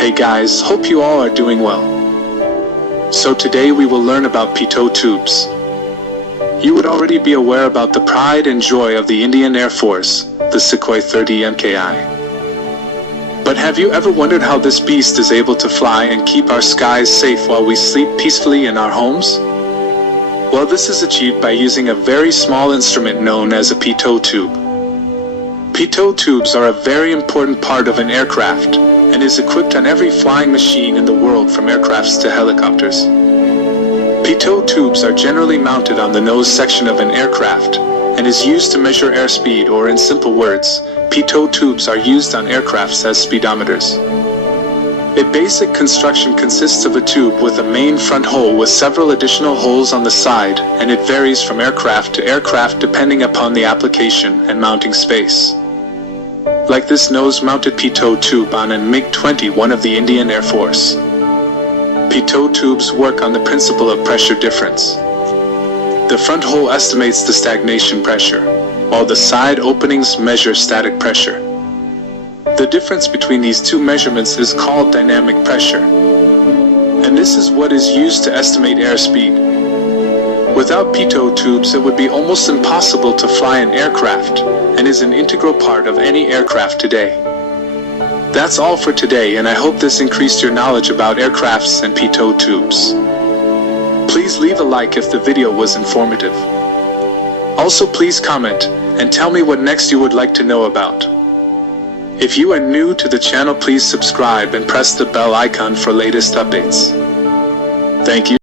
Hey guys, hope you all are doing well. So today we will learn about PITOT tubes. You would already be aware about the pride and joy of the Indian Air Force, the Sukhoi 30 MKI. But have you ever wondered how this beast is able to fly and keep our skies safe while we sleep peacefully in our homes? Well, this is achieved by using a very small instrument known as a PITOT tube. PITOT tubes are a very important part of an aircraft and is equipped on every flying machine in the world from aircrafts to helicopters. PITOT tubes are generally mounted on the nose section of an aircraft and is used to measure airspeed, or in simple words, PITOT tubes are used on aircrafts as speedometers. A basic construction consists of a tube with a main front hole with several additional holes on the side, and it varies from aircraft to aircraft depending upon the application and mounting space. Like this nose-mounted PITOT tube on an MiG-21 of the Indian Air Force. PITOT tubes work on the principle of pressure difference. The front hole estimates the stagnation pressure, while the side openings measure static pressure. The difference between these two measurements is called dynamic pressure, and this is what is used to estimate airspeed. Without PITOT tubes, it would be almost impossible to fly an aircraft, and is an integral part of any aircraft today. That's all for today, and I hope this increased your knowledge about aircrafts and PITOT tubes. Please leave a like if the video was informative. Also, please comment and tell me what next you would like to know about. If you are new to the channel, please subscribe and press the bell icon for latest updates. Thank you.